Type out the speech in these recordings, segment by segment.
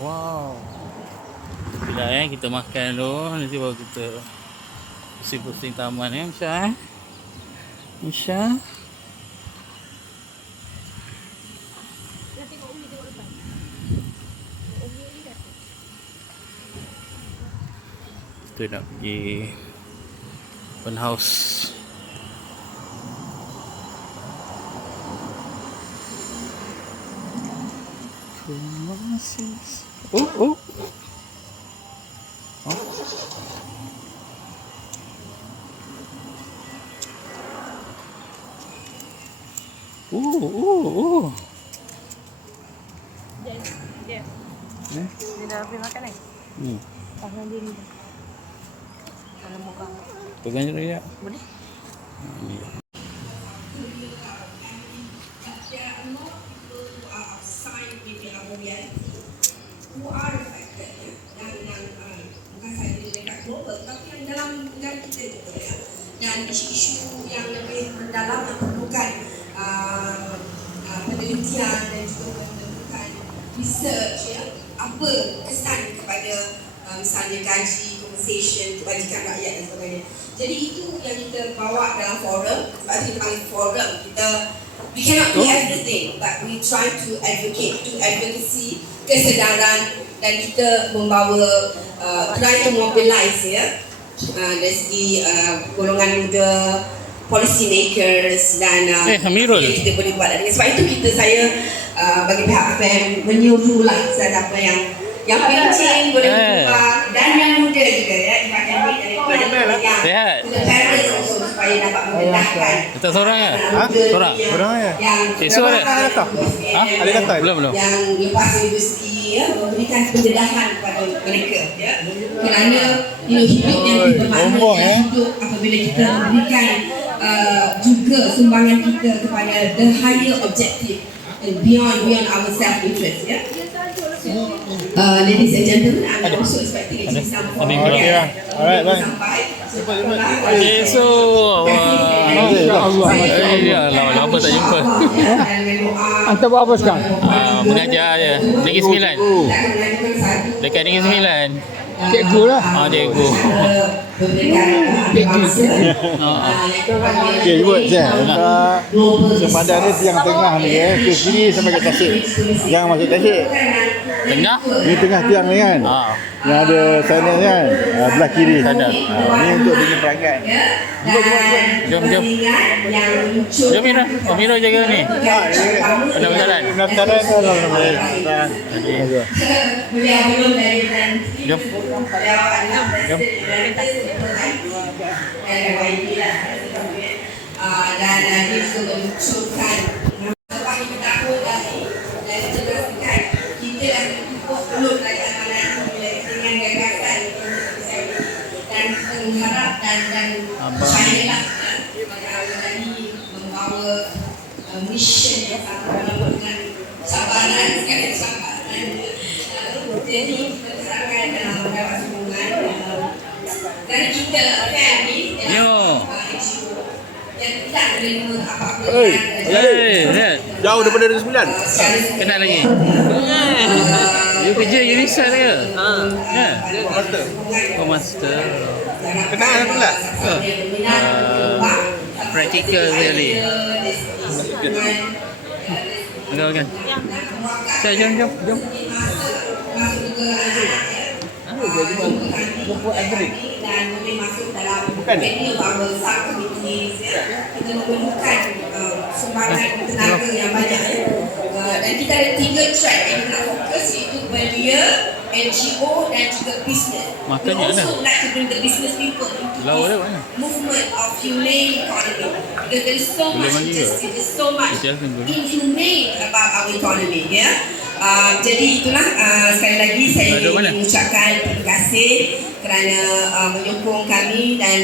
Wow. Sekejap kita makan dulu. Nanti baru kita pusing-pusing taman Misha Misha. Kita nak pergi open house. Oh. Dia. Dia dah habis makan kan? Tangan dia ni. Dalam muka. Pegang dulu ya. Boleh? Dan isu-isu yang lebih mendalam memerlukan penelitian dan juga memerlukan research ya, apa kesan kepada misalnya gaji, compensation, kebajikan rakyat dan sebagainya. Jadi itu yang kita bawa dalam forum. Sebab kita panggil forum, we cannot do everything, but we try to advocate, to advocacy, kesedaran, dan kita membawa try to mobilize ya, dari segi golongan muda, policy makers dan Amirul. yang kita boleh buat. Sebab itu saya bagi pihak FAM menyuruhlah siapa yang pencing boleh berubah dan yang muda juga ya, Sehat. parents also supaya dapat memudahkan. Kita seorang ya? Seorang? Orang ya? Esok ada? Ada kata? Belum. Yang lepas universiti ya, memberikan pendedahan kepada mereka ya. Kerana hidup yang bermakna hidup apabila kita memberikan juga sumbangan kita kepada the higher objective and beyond our self interest ya. Ladies and gentlemen, I'm also expecting some Alright, bye. Esok. Lama tak jumpa. Anda buat apa sekarang? Mengajar je. Negeri Sembilan. Dekat Negeri Sembilan. Cikgu lah. Cikgu. Okey, buat je. Sepadan ni tiang tengah ni ke kiri sampai ke tasik. Jangan masuk tasik. Tengah? Ni tengah tiang ni kan. Yang ada sana kan. Belah kiri. Sana. Ni untuk bikin perangai. Jom. Jom Mira. Mira jaga ni. Pendaftaran. Pendaftaran tu Jom. Dan dia juga menunjukkan lepas 5 tahun dari jelaskan kita dah cukup belum lagi amanah dengan gagasan dan mengharap dan percayalah tadi membawa mission yang sangat dengan sabaran sekali sabaran. Jadi kita serahkan dalam mendapat sokongan dan kita family yang tidak menerima apa-apa. Jauh daripada Negeri Sembilan. Kenal lagi. You kerja Unisa ke? Master. Master. Kenal satu lah. Practical sekali. Okey. Saya jom. Buat Andri. Dan boleh masuk dalam Bukan. venue our subcommittees ya. Kita memerlukan sumbangan tenaga yang banyak ya. Dan kita ada 3 track yang kita nak fokus, iaitu belia, NGO dan juga business. Makanya we also like to bring the business people into this movement of humane economy, because there is so much injustice, there is so much inhumane about our economy ya. Jadi itulah sekali lagi saya mengucapkan terima kasih kerana menyokong kami dan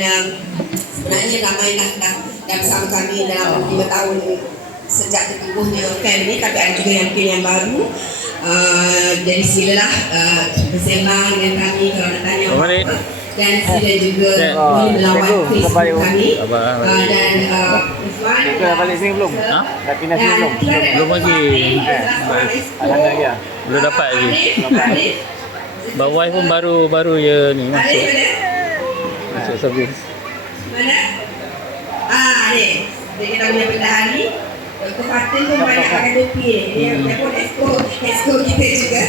sebenarnya ramai dah bersama kami dalam 5 tahun sejak tertubuhnya FAM ni, tapi ada juga yang baru. Jadi silalah bersembang dengan kami kalau nak tanya apa. Dan sila juga melawan Facebook kami dan Ifwan Kita dah balik sini belum? Ha? Dah pindah sini belum? Belum lagi. Ada lagi lah. Belum dapat lagi. Bawah pun baru je ni masuk. Masuk servis. Mana? Ni. Dia kita punya pendahan ni. Dr. Fatin pun banyak pakai topi. Dia pun exco kita juga.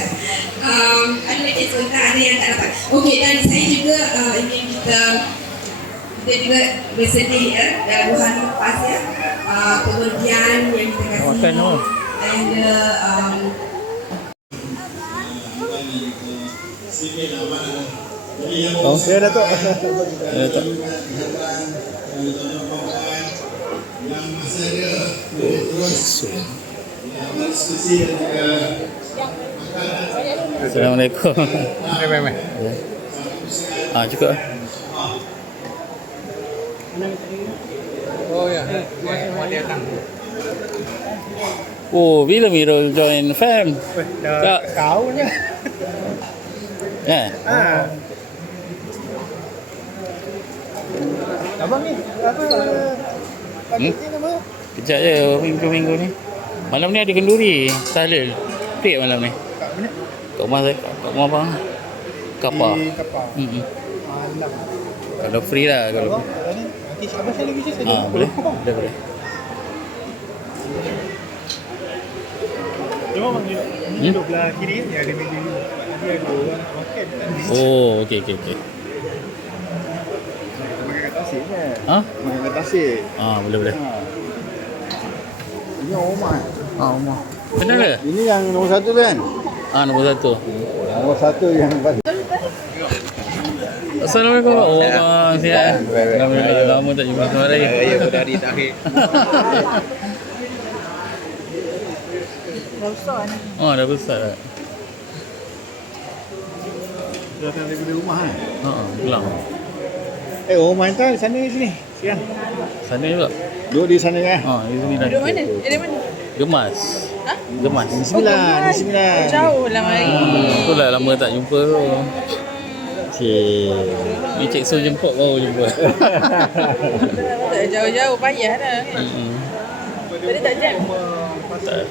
Ada lagi sebentar, ada yang tak dapat. Okey, dan saya juga ingin kita juga bersedih dalam Buhan Lepas kemudian yang kita kasih. Makan tu. And Oh, ya Datuk. Ya tak. Assalamualaikum. Cukup. Oh ya. Dia datang. Oh, bila Mirul join fam? Tak. Kau ni. Ya. Abang ni apa? Kejap je minggu-minggu ni. Malam ni ada kenduri. Tahlil. Pelik malam ni. Kat mana? Kat rumah saya, kat rumah abang. Kapal. Di kapal. Malam. Kalau free lah kalau. Nanti abang saya lagi saya. Boleh. Boleh. Cuma bang ni duduk belah kiri ni ada meja ni. Dia ada orang nak makan. Oh, okey. Makan kat tasik kan? Ha? Makan kat tasik. Boleh. Ini rumah. Rumah. Kenal ke? Ini yang nombor 1 kan? Nombor 1. Nombor 1 yang Assalamualaikum. Oh, abang sihat. Alhamdulillah, lama tak jumpa sama raya. Ya, pada hari terakhir. Dah besar ni. Dah besar dah. Dah datang daripada rumah kan? Pulang. Rumah entah di sana sini. Siang. Sana juga. Duduk di sana kan? Di sini dah. Duduk mana? Dari mana? Gemas. Ha? Gemas. Di sembilan. Jauh lah mari. Itulah lama tak jumpa tu. Cik. Ni Cik Su jemput baru jumpa. Tak jauh-jauh payah dah. Tadi tak jam. Tak.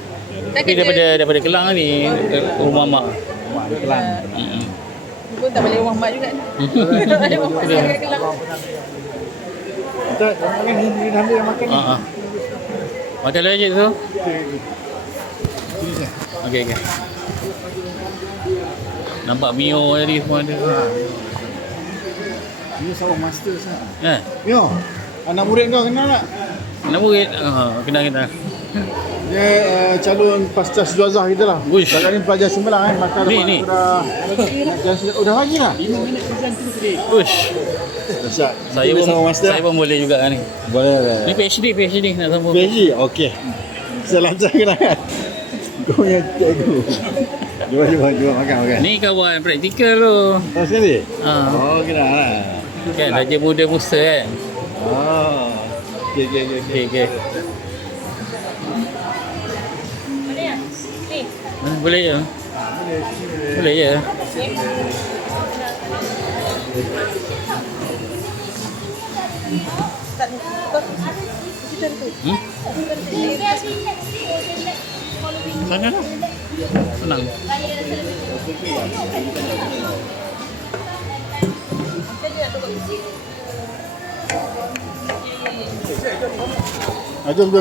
Tapi daripada Kelang ni ke rumah mak. Rumah di Kelang. Pun tak balik rumah mak juga. Tak balik rumah mak dekat Kelang. Kita makan ni dah ambil makan ni. Makan dulu Cik Su. Sini saya. Okey. Nampak Mio tadi semua ada. Ini sama master sah. Yo, anak murid kau kenal tak? Anak murid? Kenal. Dia calon pasca Sujazah kita lah. Uish. Sekarang ni pelajar Sembilan kan. Maka Ni. dah lagi lah. 5 minit hujan tu tadi. Uish. Dahsyat. Saya pun boleh juga ni. Boleh. Ni PhD nak sambung. PhD? Okey. Salam saya kenal. Kau yang cikgu. Jom makan. Ni kawan praktikal tu. Tahu sekali? Oh, kenal lah. Kan Raja Muda Musa kan. Okey. Boleh je. Boleh je. Sana lah. Senang.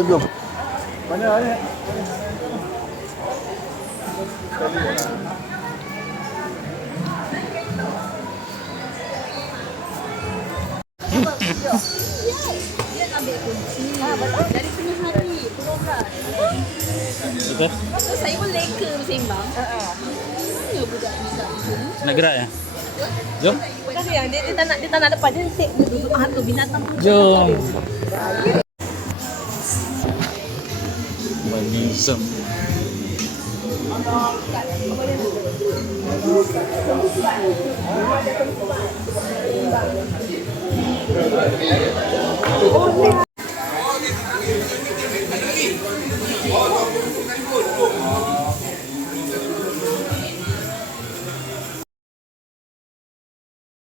Jom. Mana? Dari tengah hari program. Betul? Terus saya pun leka bersembang. Mana budak ni tak duduk? Nak gerak ya? Jom. Kan dia tak nak lepas dia set Duduk hantu binatang tu. Jom. Manisam.